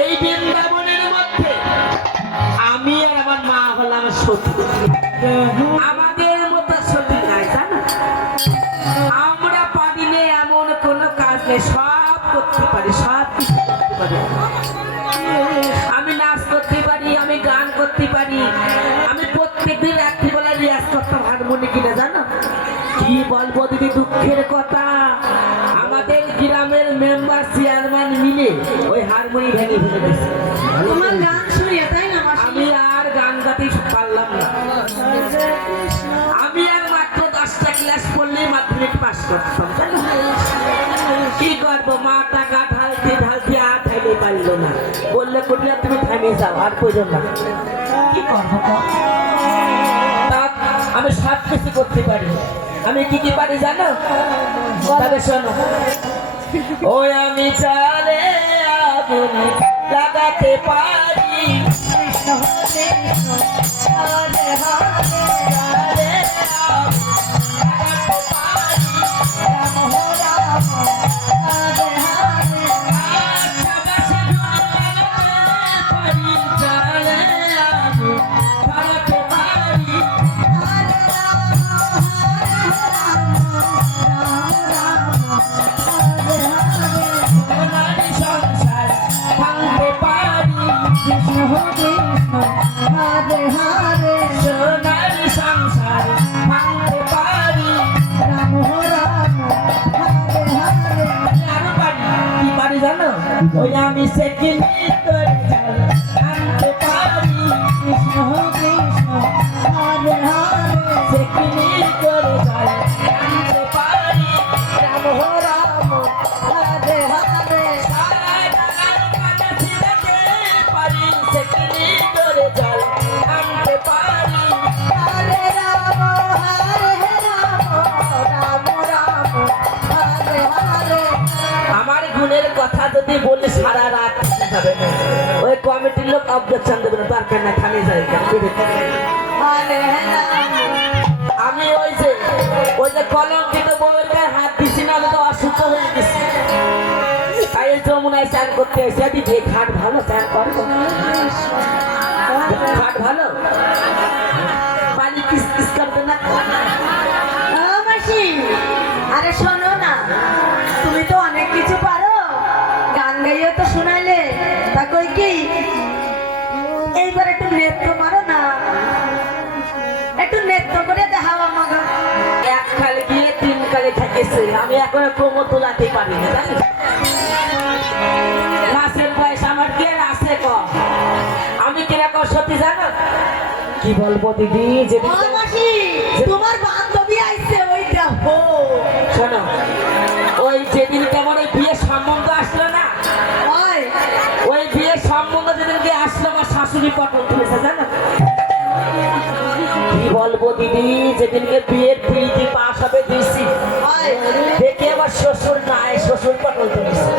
এই বৃন্দাবনের মধ্যে আমি আর আমার মা হলাম সতী। আমাদের মতো সতী নাই, জানো? আমরা পারি না এমন কোনো কাজ নেই, সব করতে পারি, সব কিছু করতে পারি। আমি নাচ করতে পারি, আমি গান করতে পারি, আমি প্রত্যেকদিন রাত্রিবেলা রিয়াজ করতাম হারমোনি কিনে, জানো? কি বলবো দিদি, দুঃখের কথা, আমাদের গ্রামের মেম্বার চেয়ারম্যান মিলে ওই হারমোনি ভেঙে ফেলে দিয়েছে। তোমার গান শুনিয়ে তাই না? আমি আর গান গাতে পারলাম না। আমি আর মাত্র 10টা ক্লাস পড়লে মাধ্যমিক পাস করতাম। কি করবো, মা টাকা ঢালতে ঢালতে আর ঢাইলে পারলো না, বললে কুটিয়া তুমি থামে যাও, আর প্রয়োজন না। কি করবো, আমি সব কিছু করতে পারি। আমি কি কি পারি জানো? তবে শোনো, ওই আমি চালে আগুন লাগাতে পারি, ওই আমি সেকেন্ড আনতে পারি, কৃষ্ণ কৃষ্ণ হরে হরে, সেকেন্ড করে জল আনতে পারি, রাম রাম হরে হরে, পারি সেকেন্ড করে জল আনতে পারি, হরে রাম হরে রাম, রাম রাম হরে হরে। আমার গুণের কথা যদি বলে সারা রাত যাবে, ওই কমিটির লোক অবজেকশন দেবে না, দরকার না, থামে যায়। আমি ওই যে কলঙ্কিত বউয়ের গায়ে হাত দিছি না, আমি তো অসুস্থ হয়ে গেছি। তাই এই যমুনায় স্নান করতে এসে দিদি, ঘাট ভালো, স্নান করো ঘাট ভালো, পানি কিস কিস করবে না। আরে শোনো না, তুমি তো অনেক কিছু পারো, গান গাইও তো শোনাইলে, তা কই কি এইবার একটু নৃত্য মারো না, একটু নৃত্য করে দেখাও আমাকে। এক কালে গিয়ে 3 কালে থেকেছে, আমি এখন কোমর তোলাতে পারি না, জানিস? নাচের বয়স আমার কি আর আছে কম? আমি কিরকম সত্যি জানো? কি বলবো দিদি, যে তোমার বান্ধবী আইছে, ওইটা হো শোনো, ওই যেদিন কেমন ওই বিয়ের সম্বন্ধ আসলো না, ওই বিয়ের সম্বন্ধ যেদিনকে আসলো, আমার শাশুড়ি পটল তুলেছে, জানো? কি বলবো দিদি, যেদিনকে বিয়ের পিড়িতে পাশ হবে দিয়েছি, দেখে আবার শ্বশুর নাই, শ্বশুর পটল তুলেছে।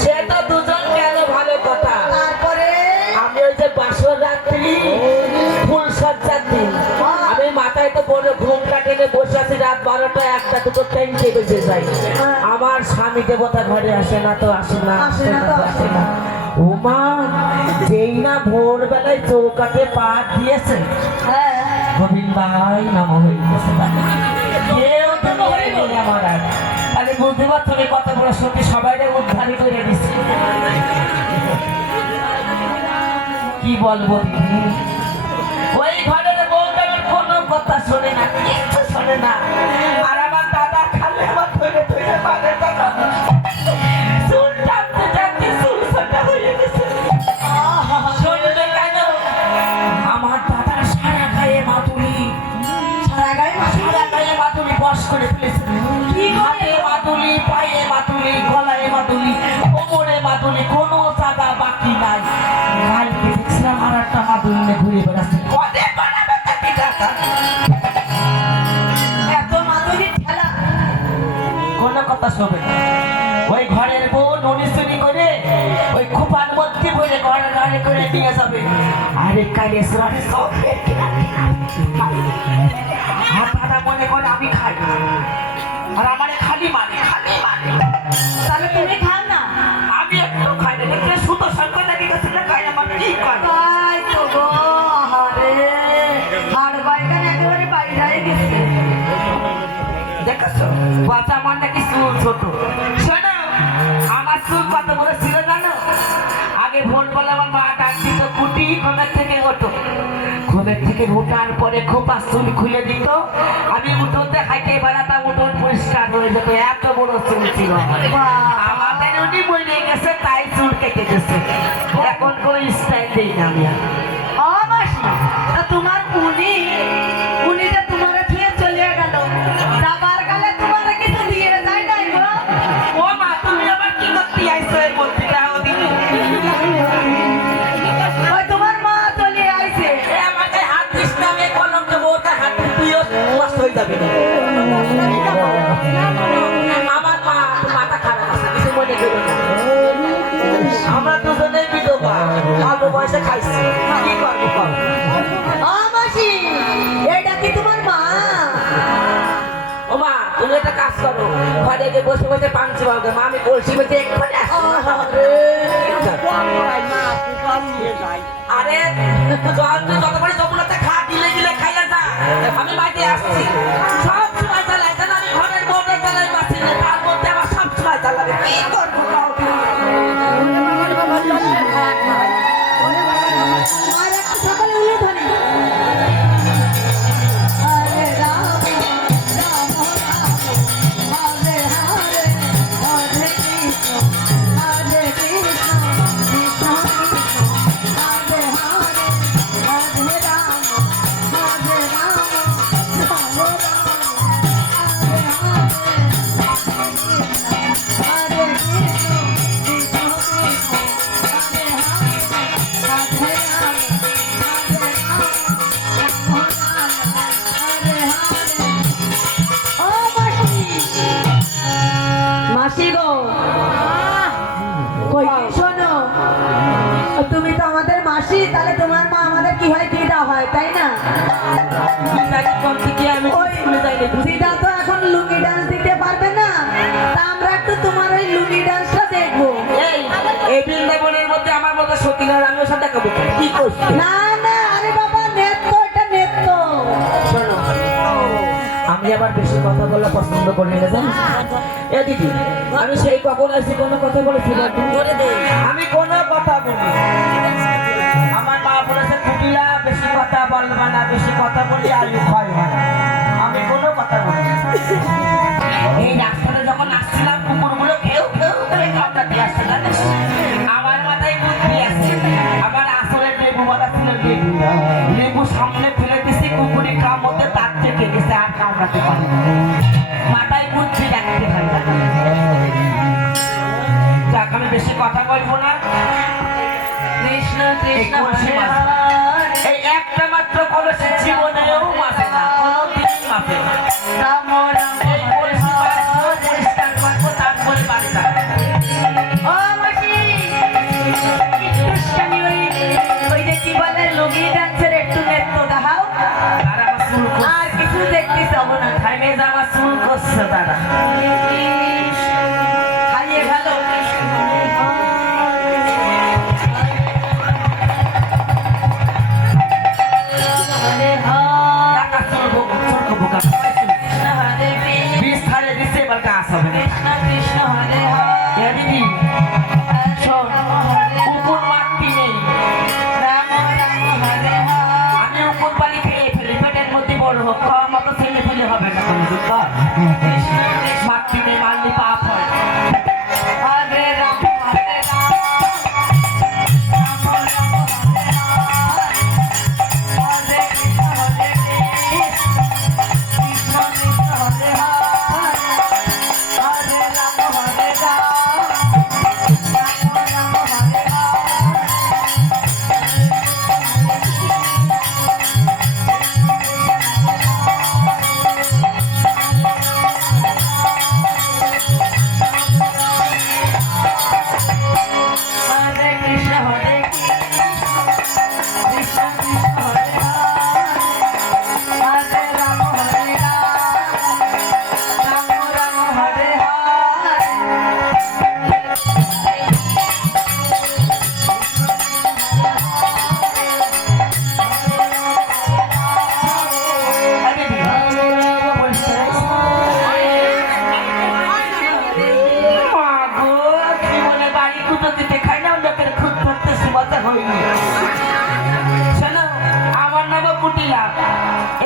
সে তো দুজন গেল, ভালো কথা। তারপরে আমি ওই যে বাসর রাত্রি ফুল সজ্জার দিন, আমি মাথায় তো বড় ঘুমটা টেনে বসে আছি, রাত 12টা 1টা 2টো 3টে বেজে যায়। আমার স্বামী দেবতা ঘরে আসে না, তো আসে না, আসে না, তো আসে না। ওমা, যেই না ভোরবেলায় চৌকাঠে পা দিয়েছে, গোবিন্দাই নাম হয়ে গেছে, কেউ তো হয়নি আমার আর। তাহলে বুঝতে পারছো এই কথাগুলো সত্যি, সবাই উদ্ধারই করে দিচ্ছে। কি বলবো দিদি, ওই ঘরের বউটা আমার কোনো কথা শোনে না, কিচ্ছু শোনে না। আর আমার দাদা খালে আমার ধরে ধরে বাঁধে, দাদা চুল টানতে টানতে চুল সাটা হয়ে গেছে। শুনবে কেন? আমার দাদার সারা গায়ে মাতুলি, সারা গায়ে মাতুলি বস করে ফেলেছে। হাতে মাতুলি, পায়ে মাতুলি, গলায় মাতুলি, কোমরে মাতুলি, কোনো জায়গা বাকি নাই। কালকে দেখছিলাম আর একটা মাতুলি ঘুরে বেড়াচ্ছে। এত মাতুলির খেলা, কোনো কথা শোবে না। ওই ঘরের বউ ননি চুরি করে ওই খোপার মধ্যে বলে ঘরে ঘরে করে নিয়ে যাবে। আরে কালে সব আর দাদা মনে করে আমি খাই আর আমারে খালি মানে তাহলে তুমি খাও না। আমি একটু খাই না দেখলে সুতো সরকার লাগে গেছে না খাই আমার কি করে তাই তো গো, আহারে, হাড় বাইকান একেবারে বাইরে গেছে। দেখছো বাচ্চা আমার নাকি চুল ছোট শোনো আমার চুল কত বড় ছিল জানো আগে ভোরবেলা আমার মা ডাক দিত কুটি ঘুমের থেকে ওঠো ঘুমের থেকে ওঠার পরে খোপা চুল খুলে দিত আমি উঠোতে হাইটে বেড়াতাম উঠোন পরিষ্কার হয়ে যেত এত বড় চুল ছিল আমাদের উনি মরে গেছে তাই চুল কেটে গেছে এখন কোনো স্টাইল দিই না আমি আর। ও মাসি, তা তোমার উনিটা তোমার থুয়ে চলে গেল, যাবার কালে তোমার কিছু দিয়ে যায় নাই গো? ও মা তুমি আবার কি করতে আইছো এই বলতে দাও দিদি ওই তোমার মা চলে আইছে। এ আমাকে হাত দিস না আমি কলম দেবো ওটা হাত তুইও নষ্ট হয়ে যাবে আমার মা মাথা খারাপ আছে কিছু মনে করো না আমরা দুজনেই বিধবা অল্প বয়সে খাইছি কি করবো কর ও মাসি, এইটা কি তোমার মা? ও মা তুমি একটা কাজ করো ঘরে গিয়ে বসে বসে পাঞ্চি পাওয়া মা আমি বলছি বলছি এক্ষণে আরে জল তুই যতবারই যমুনাতে খা দিলে দিলে খাইলে যা আমি মাইতে আসছি সব সময় চালাই কেন আমি ঘরের মোটর চালাই পাচ্ছি না তার মধ্যে আবার সব সময় চালাবে কি করবো আর একটু সকালে উলে ধরি। হরে রাম রাম রাম হরে হরে হরে কৃষ্ণ হরে কৃষ্ণ কৃষ্ণ কৃষ্ণ হরে হরে হরে রাম হরে রাম হরে রাম হরে হরে হরে কৃষ্ণ কৃষ্ণ কৃষ্ণ হরে হরে হরে রাম মাসি গো, কই শোনো, তুমি তো আমাদের মাসি, তাহলে তোমার মা আমাদের কি হয় দিদা হয়, তাই না? ওই দিদা তো এখন লুঙ্গি ডান্স দিতে পারবে না, তা আমরা একটু তোমার ওই লুঙ্গি ডান্সটা দেখবো। এই বৃন্দাবনের মধ্যে আমার মতো সতীনার আমিও সাথে দেখাবো কি করছি না না, আরে বাবা, নেত্য, এটা নেত্য। শোনো আমি আবার বেশি কথা বলা পছন্দ করি না জানিস এ দিদি আমি সেই কখন আসি কোনো কথা বলেছি না? আমি কোনো কথা বলি আমার মা বলেছে কুটিলা বেশি কথা বলবা না বেশি কথা বলি আলু ক্ষয় হয় আমি কোনো কথা বলি না। এই রাস্তাতে যখন আসছিলাম কুকুরগুলো কেউ কেউ করে কামটা দিয়ে আসছে জানিস আমার মাথায় বুদ্ধি আছে আমার আসলে লেবু বলা ছিল লেবু সামনে ফেলে দিছি কুকুরি কাম মধ্যে তার থেকে গেছে আর কামড়াতে পারে মাথায় বুদ্ধি রাখতে হয় যাক আমি বেশি কথা বলবো না কৃষ্ণ কৃষ্ণ কলসি হরে মাছ। হরে এই একটা মাত্র কলসি জীবনেও মাপে না কোনোদিন মাপে না রাম রাম এই কলসি মাছ পরিষ্কার করবো তারপরে বাড়ি যাবে ও মাসি, একটুখানি ওই যে কি বলে লুঙ্গি ডান্সের একটু নৃত্য দেখাও, আর আমার চুল আর কিছু দেখতে যাবো না। খাইমে যে আমার চুল করছে দাদা খাইয়ে ভালো। হরে হরে একা চুল বোকা কৃষ্ণ হরে বিষ ছাড়ে দিচ্ছে এবার গাছ হবে না কৃষ্ণ কৃষ্ণ হরে হরে এ দিদি শোন কুকুর মারতি নেই রাম রাম হরে হরে আমি উপর বাড়ি খেয়ে ফেলি পেটের মধ্যে বড় হোক খাওয়ার মতো ছেলে ফেলে হবে না কোনো দুঃখ মারতি নেই মারলে পাপ হয় হরে রাম হরে রাম রাম রাম হরে রাম হরে কৃষ্ণ হরে কৃষ্ণ কৃষ্ণ কৃষ্ণ হরে হরে হরে রাম হরে রাম রাম রাম হরে রাম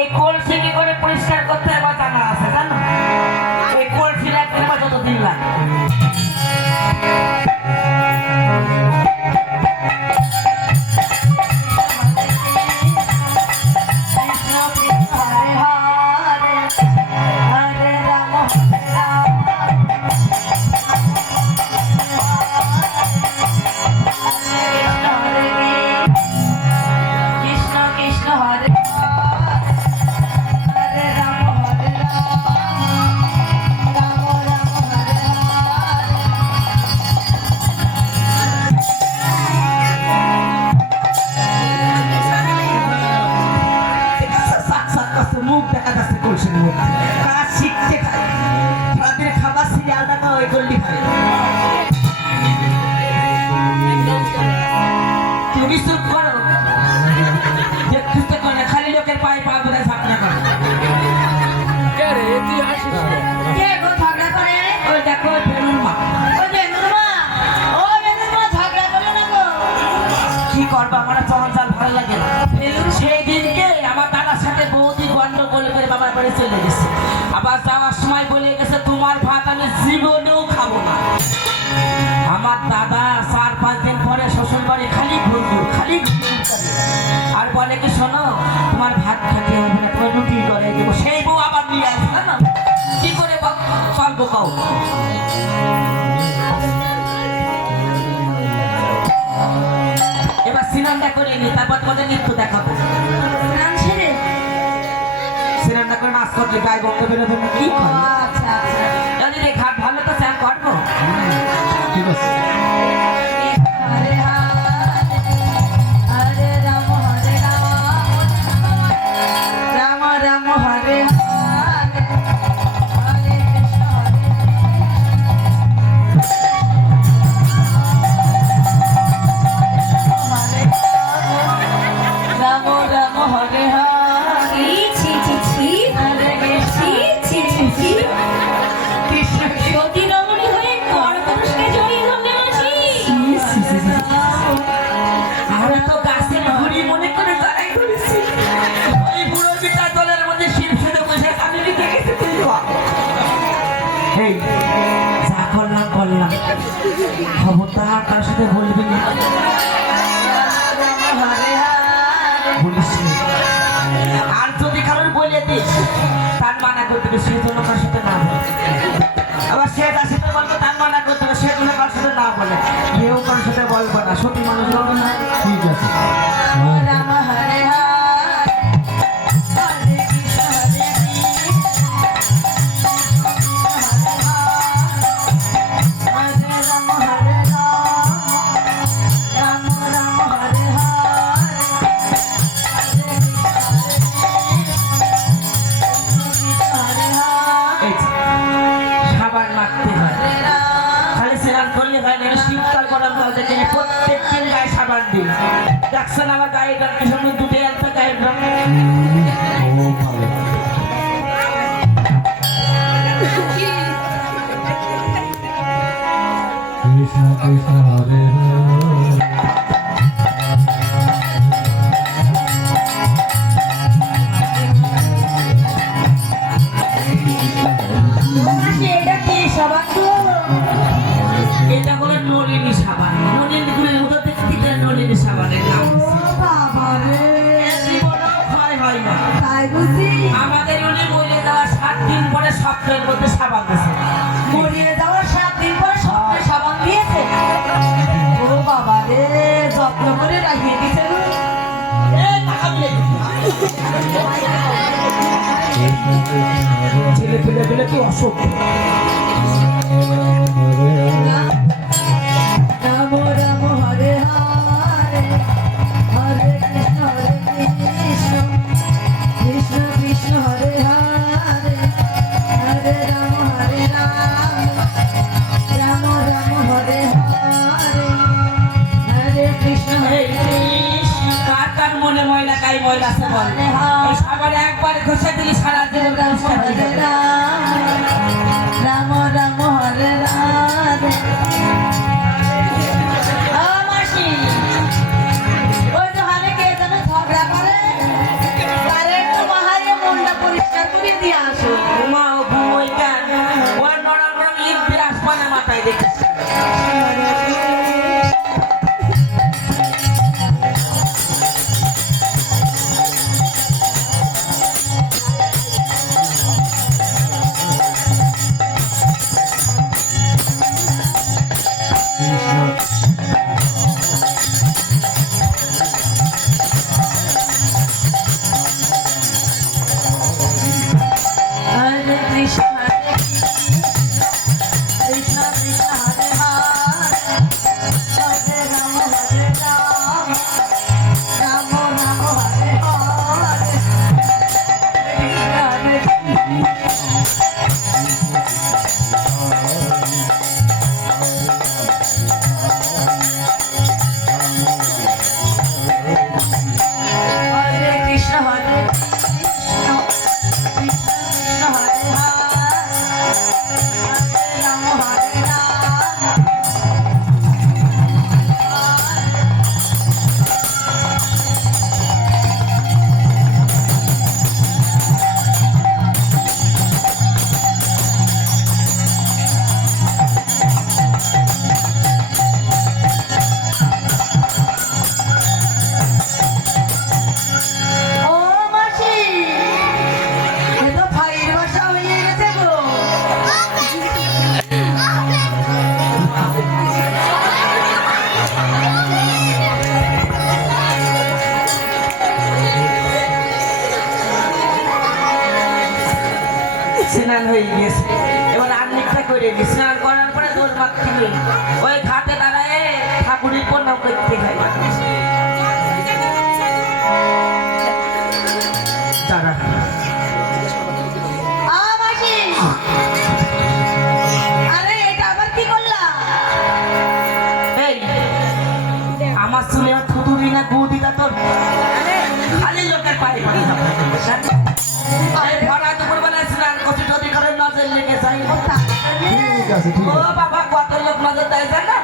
এই কলসি কি করে পরিষ্কার করতে হয় আমার জানা আছে জানো? এই কলসির একদিন বা যতদিন লাগে। মুখ দেখা যাচ্ছে কলসির মধ্যে। কাজ শিখতে খায়, সারাদিন খাবার সিরিয়াল দেখা ওই করলি খায়। তুমি চুপ করো, দেখতে করে খালি লোকের পায়ে পা ধরে ঝাপনা করে। কে গো ঝগড়া করে? ওই দেখো বেলুন মা। ও বেনুর মা, ও বেনুর মা ঝগড়া করে না গো? কি করবো, আমার চঞ্চল ভালো লাগে না। সেই দিনকে আমার দাদার সাথে বৌদি গন্ডগোল করে বাবার বাড়ি চলে গেছে। আবার যাওয়ার সময় বলে গেছে তোমার ভাত আমি জীবনেও খাবো না। আমার দাদা 4-5 দিন পরে শ্বশুর বাড়ি খালি ঘুরঘুর খালি ঘুরঘুর করে। আর বলে কি শোনো তোমার ভাত খেতে হবে না, তোমার রুটি করে দেবো। সেই বউ আবার নিয়ে আসবে না, কি করে পারবো পাও? এবার সিনেমাটা করে নি, তারপর তোমাদের নৃত্য দেখাবো। নাম ছেড়ে? সিনেমাটা করে নাচ করলে গায়ে গন্ধ বেরোবে না, কি করে? আচ্ছা আচ্ছা। যদি রে ঘাট ভালো তো স্যার করবো। ঠিক আছে। হরে হরে রাম হরে রাম, রাম রাম হরে হরে, হরে কৃষ্ণ হরে রাম রাম হরে হরে, ছি ছি ছি, হরে কৃষ্ণ ছি ছি ছি, কৃষ্ণ সতী রমণী হয়ে পরপুরুষকে জয়ী হতে বসি। আমরা তো গাছের ঘুড়ি মনে করে দাঁড়াই করেছি। ওই বুড়ো বিটা দলের মধ্যে শিব শুধু বসে আমি লিখে গেছি তুই এই যা করলাম করলাম, খবরদার কার সাথে বলবি না, বলিস না। আর যদি কারোর বলে দিস তার মানা করতে হবে, সেই জন্য কার সাথে না বলে। আবার সে তার সাথে বলবো তার মানা করতে হবে, সেই জন্য কার সাথে না বলে। কেউ কার সাথে বলবো না, সত্যি মানুষ বলবো না। ঠিক আছে। রাম হরে হরে, হরে কৃষ্ণ হরে কৃষ্ণ, হরে রাম হরে রাম, রাম রাম হরে হরে, হরে এই যে, সাবান মাখতে হয়, হরে রাম। খালি স্নান করলে হয় না। শীতকাল গরম কাল থেকে প্রত্যেক দিন গায়ে সাবান দিই। দেখছেন আমার গায়ে কি সময় দুটো একটা গায়ে রং। কৃষ্ণ কৃষ্ণ হরে মাসি, এটা কি সাবান গো? এটা করে নলিনী সাবান, নলিনী গুলির মতো দেখতে নলিনী সাবানের নাম। ও বাবা রে, জীবনেও ক্ষয় হয় না। তাই বুঝি? আমাদের উনি বলে দেওয়া 7 দিন পরে সপ্তাহের মধ্যে সাবান দিয়েছে। মরিয়ে যাওয়ার 7 দিন পরে সপ্তাহে সাবান দিয়েছে। ও বাবা রে, যত্ন করে রাখিয়ে দিছে গো। ছেলে পেলে পেলে কি অসুখ। রাম রাম হরে হরে, হরে কৃষ্ণ হরে কৃষ্ণ, কৃষ্ণ কৃষ্ণ হরে হরে, হরে রাম রাম রাম হরে হরে, হরে কৃষ্ণ হরে কৃষ্ণ। কার কার মনে ময়লা গায়ে ময়লা আছে বল? এই সাবান একবার ঘষে দিলি সারা জীবন পরিষ্কার হয়ে যাবে। রাম রাম হরে দিয়ে আসো। মা ও বুই কেন ওর নরম নরম ইট দিয়ে আসমানের মাথায় দেখেছে হরে কৃষ্ণ হরে কৃষ্ণ কৃষ্ণ হরে হরে হরে রাম রাম রাম হরে হরে কৃষ্ণ হরে হরে কৃষ্ণ হরে কৃষ্ণ কৃষ্ণ কৃষ্ণ হরে হরে হরে রাম ও মাসি এ তো ভাইয়ের বাসা হয়ে গেছে গো। স্নান হয়ে গিয়েছে এবার আর্নিকটা করে নি স্নান করার পরে দৌড় মারতে নেই ওই ঘাটে দাঁড়ায় ঠাকুরের প্রণাম করতে হয় দাঁড়া মাসি আরে এটা আবার কি করলা? এই আমার চুলে আর থুতুরি না গুদিটা তোর খালি লোকের পায়ে পানি হবে এই ভরা দুপুরবেলা স্নান করতে যদি করে নজর লেগে যায় ঠিক আছে ঠিক ও আছে বাবা কত লোক নজর দেয় জানা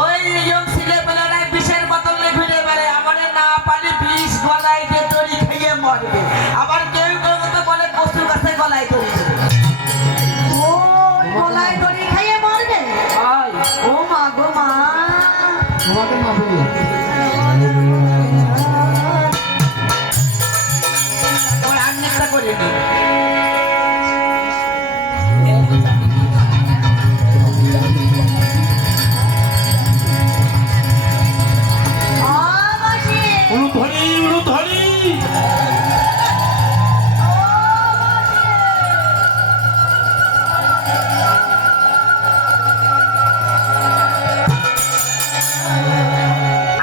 ওই ইয়ং ছেলেবেলায় বিষের বোতল নিয়ে ঘুরে বেড়ায় আমার না পারি বিষ গলায় দিয়ে দড়ি খেয়ে মরবে আবার কেউ কেউ তো বলে কচু গাছে গলায় দড়ি দেবে। ও গলায় দড়ি খাইয়ে মরবে? হয় ও মা গো মা। তোমাকে মাফি ওর আন্নিকটা করে দিই মাসি উলুধরি উলুধরি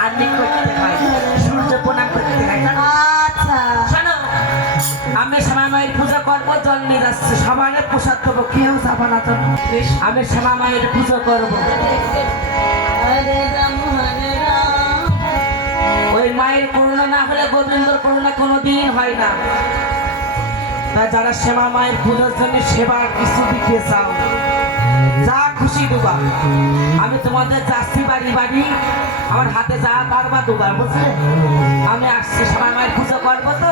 আন্নিক করতে হয় সূর্য প্রণাম করতে হয় জানো? আচ্ছা শোনো আমি শ্যামা মায়ের পুজো করবো জল নিয়ে যাচ্ছে সবাই প্রসাদ দেবো কেউ যাবো না তো আমি শ্যামা মায়ের পুজো করবো হরে রাম ওই মায়ের করুণা না হলে গোবিন্দর করুণা কোনোদিন হয় না তা যারা শ্যামা মায়ের পুজোর জন্য সেবার কিছু দিতে চাও যা খুশি দেবা আমি তোমাদের যাচ্ছি বাড়ি বাড়ি আমার হাতে যা পারবা দেবা বুঝলে আমি আসছি শ্যামা মায়ের পুজো করবো তো